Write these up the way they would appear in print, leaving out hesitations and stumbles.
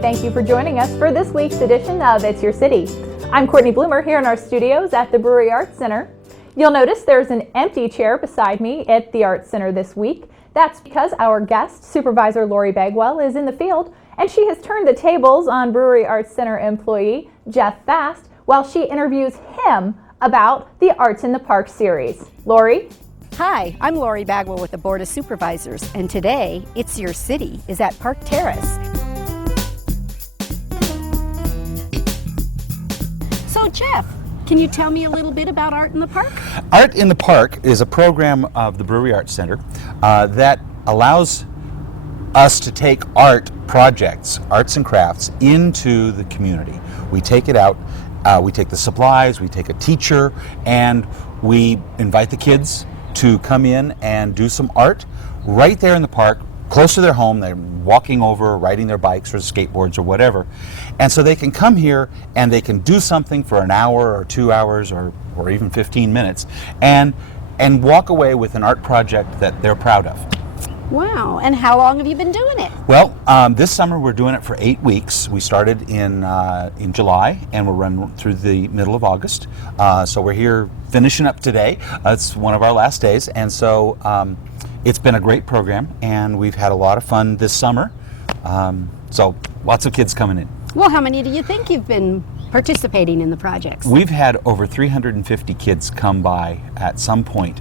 thank you for joining us for this week's edition of It's Your City. I'm Cortney Bloomer here in our studios at the Brewery Arts Center. You'll notice there's an empty chair beside me at the Arts Center this week. That's because our guest, Supervisor Lori Bagwell, is in the field, and she has turned the tables on Brewery Arts Center employee Jeff Fast while she interviews him about the Arts in the Park series. Lori? Hi, I'm Lori Bagwell with the Board of Supervisors, and today, It's Your City is at Park Terrace. So Jeff, can you tell me a little bit about Art in the Park? Art in the Park is a program of the Brewery Arts Center that allows us to take art projects, arts and crafts, into the community. We take it out, we take the supplies, we take a teacher, and we invite the kids to come in and do some art right there in the park, close to their home. They're walking over, riding their bikes or skateboards or whatever. And so they can come here and they can do something for an hour or 2 hours or even 15 minutes and walk away with an art project that they're proud of. Wow, and how long have you been doing it? Well, this summer we're doing it for 8 weeks. We started in July and we'll run through the middle of August. So we're here finishing up today. It's one of our last days, and so it's been a great program and we've had a lot of fun this summer. So lots of kids coming in. Well, how many do you think you've been participating in the projects? We've had over 350 kids come by at some point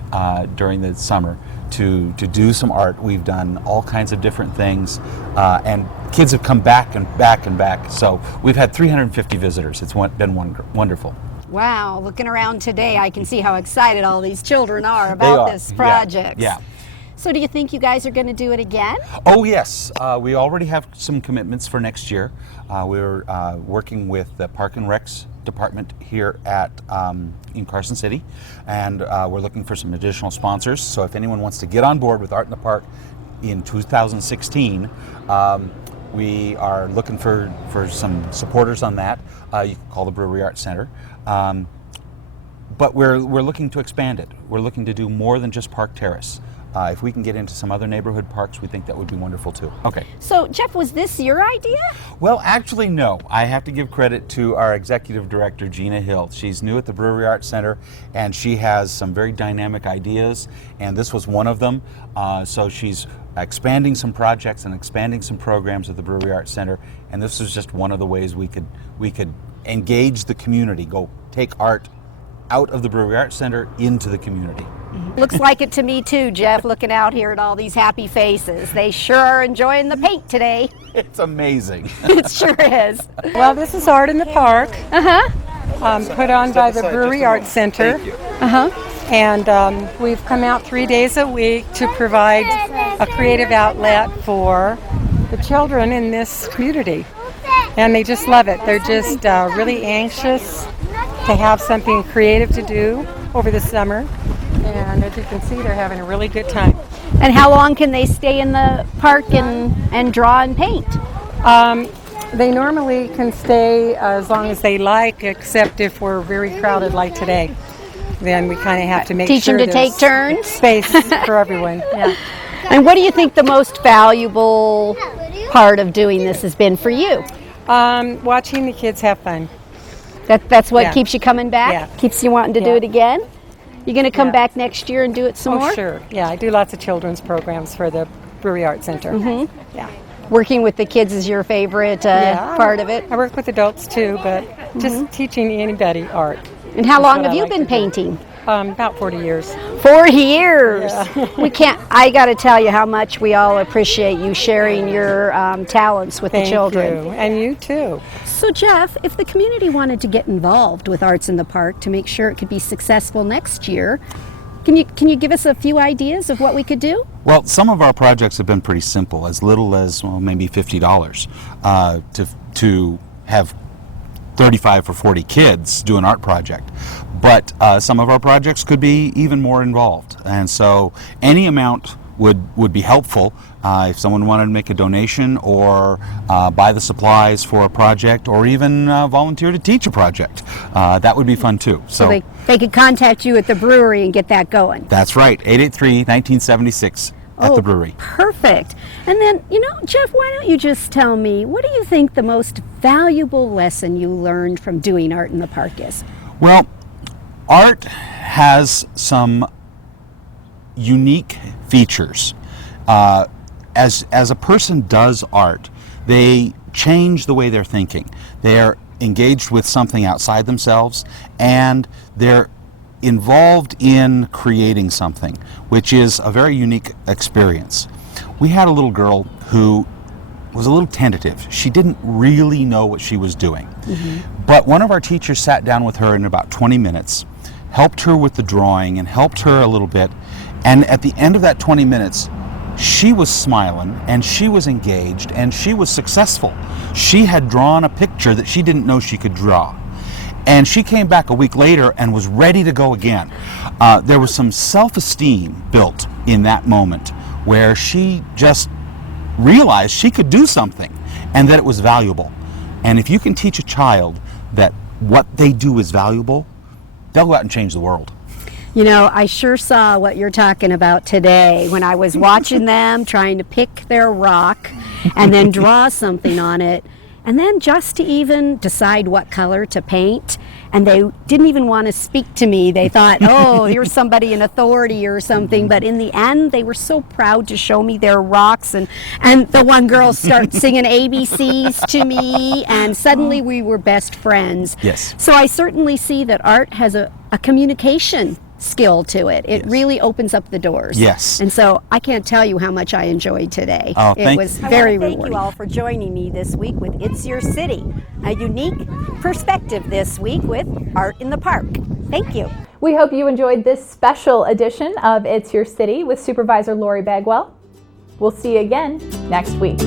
during the summer to do some art. We've done all kinds of different things, and kids have come back and back and back. So we've had 350 visitors. It's been wonderful. Wow, looking around today, I can see how excited all these children are about this project. Yeah. So do you think you guys are going to do it again? Oh yes, we already have some commitments for next year. We're working with the Park and Recs department here at in Carson City, and we're looking for some additional sponsors. So if anyone wants to get on board with Art in the Park in 2016, we are looking for some supporters on that. You can call the Brewery Arts Center. But we're looking to expand it. We're looking to do more than just Park Terrace. If we can get into some other neighborhood parks, we think that would be wonderful too. Okay. So Jeff, was this your idea? Well, actually no. I have to give credit to our executive director, Gina Hill. She's new at the Brewery Arts Center and she has some very dynamic ideas, and this was one of them. So she's expanding some projects and expanding some programs at the Brewery Arts Center, and this is just one of the ways we could engage the community, go take art out of the Brewery Arts Center into the community. Looks like it to me too, Jeff, looking out here at all these happy faces. They sure are enjoying the paint today. It's amazing. It sure is. Well, this is Art in the Park, put on by the Brewery Arts Center. And we've come out 3 days a week to provide a creative outlet for the children in this community. And they just love it. They're just really anxious to have something creative to do over the summer. And as you can see, they're having a really good time. And how long can they stay in the park and draw and paint? They normally can stay as long as they like, except if we're very crowded like today. Then we kind of have to make Teach sure them to take turns? Space for everyone. Yeah. And what do you think the most valuable part of doing this has been for you? Watching the kids have fun. That's what keeps you coming back? Yeah. Keeps you wanting to do it again? You're going to come back next year and do it some more? Oh, sure. Yeah, I do lots of children's programs for the Brewery Arts Center. Yeah. Working with the kids is your favorite part of it? I work with adults too, but just teaching anybody art. And how long have you been painting? About 40 years. 40 years! Yeah. I got to tell you how much we all appreciate you sharing your talents with the children. Thank you. And you too. So Jeff, if the community wanted to get involved with Arts in the Park to make sure it could be successful next year, can you give us a few ideas of what we could do? Well, some of our projects have been pretty simple, as little as maybe $50 to have 35 or 40 kids do an art project. But some of our projects could be even more involved, and so any amount would be helpful. If someone wanted to make a donation or buy the supplies for a project, or even volunteer to teach a project, that would be fun too. So they could contact you at the brewery and get that going. That's right, 883-1976. at the brewery. Perfect. And then, Jeff, why don't you just tell me, what do you think the most valuable lesson you learned from doing Art in the Park is? Well, art has some unique features. As a person does art, they change the way they're thinking. They're engaged with something outside themselves, and they're involved in creating something, which is a very unique experience. We had a little girl who was a little tentative. She didn't really know what she was doing. Mm-hmm. But one of our teachers sat down with her in about 20 minutes, helped her with the drawing and helped her a little bit. And at the end of that 20 minutes, she was smiling and she was engaged and she was successful. She had drawn a picture that she didn't know she could draw. And she came back a week later and was ready to go again. There was some self-esteem built in that moment where she just realized she could do something and that it was valuable. And if you can teach a child that what they do is valuable, they'll go out and change the world. I sure saw what you're talking about today when I was watching them trying to pick their rock and then draw something on it, and then just to even decide what color to paint. And they didn't even want to speak to me. They thought, oh, here's somebody in authority or something. But in the end, they were so proud to show me their rocks. And the one girl started singing ABCs to me. And suddenly we were best friends. Yes. So I certainly see that art has a communication skill to it. It really opens up the doors. Yes. And so I can't tell you how much I enjoyed today. Oh, it was very rewarding. Thank you all for joining me this week with It's Your City, a unique perspective this week with Art in the Park. Thank you. We hope you enjoyed this special edition of It's Your City with Supervisor Lori Bagwell. We'll see you again next week.